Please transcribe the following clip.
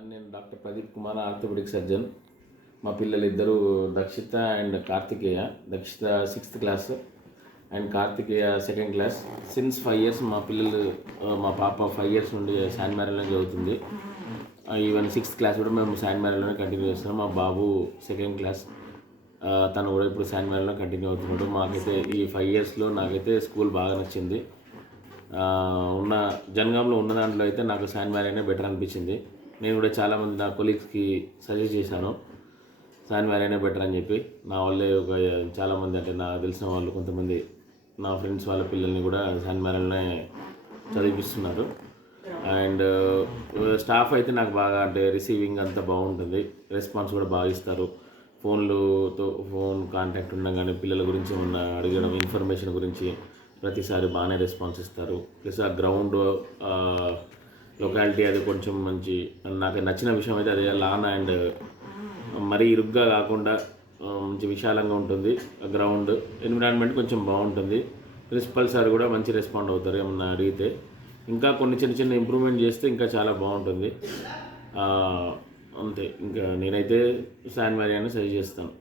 నేను doctor Pradeep Kumar, orthopaedic surgeon. మా పిల్లలు ఇద్దరు Dakshita and Karthikeya. Dakshita 6th class and Karthikeya 2nd class. Since 5 years మా పిల్లలు, మా పాప 5 years నుండి శాన్ మ్యారీలోనే చదువుతుంది. ఈవెన్ 6th క్లాస్ కూడా మేము శాన్ మ్యారీలోనే కంటిన్యూ చేస్తున్నాం. మా బాబు 2nd క్లాస్, తను కూడా ఇప్పుడు శాన్ మ్యారీలో కంటిన్యూ అవుతున్నాడు. మాకైతే ఈ 5 yearsలో నాకైతే స్కూల్ బాగా నచ్చింది. ఉన్న జనగాంలో ఉన్న దాంట్లో అయితే నాకు శాన్ మ్యారీనే బెటర్ అనిపించింది. నేను కూడా చాలామంది నా కొలీగ్స్కి సజెస్ట్ చేశాను శాన్ మ్యారీనే బెటర్ అని చెప్పి. నా వల్లే చాలామంది, అంటే నాకు తెలిసిన వాళ్ళు కొంతమంది నా ఫ్రెండ్స్ వాళ్ళ పిల్లల్ని కూడా శాన్ మ్యారీలోనే చదివిపిస్తున్నారు. అండ్ స్టాఫ్ అయితే నాకు బాగా, అంటే రిసీవింగ్ అంతా బాగుంటుంది, రెస్పాన్స్ కూడా బాగా ఇస్తారు. ఫోన్ కాంటాక్ట్ ఉండగానే పిల్లల గురించి ఉన్న అడగడం, ఇన్ఫర్మేషన్ గురించి ప్రతిసారి బాగానే రెస్పాన్స్ ఇస్తారు. ప్లస్ ఆ గ్రౌండ్ లొకాలిటీ అది కొంచెం మంచి, నాకు నచ్చిన విషయం అయితే అదే. లాన్ అండ్ మరీ ఇరుగ్గా కాకుండా మంచి విశాలంగా ఉంటుంది. గ్రౌండ్ ఎన్విరాన్మెంట్ కొంచెం బాగుంటుంది. ప్రిన్సిపల్ సార్ కూడా మంచి రెస్పాండ్ అవుతారు ఏమన్నా అడిగితే. ఇంకా కొన్ని చిన్న చిన్న ఇంప్రూవ్మెంట్ చేస్తే ఇంకా చాలా బాగుంటుంది. అంతే. ఇంకా నేనైతే శాన్ మ్యారీ అని సజెస్ట్ చేస్తాను.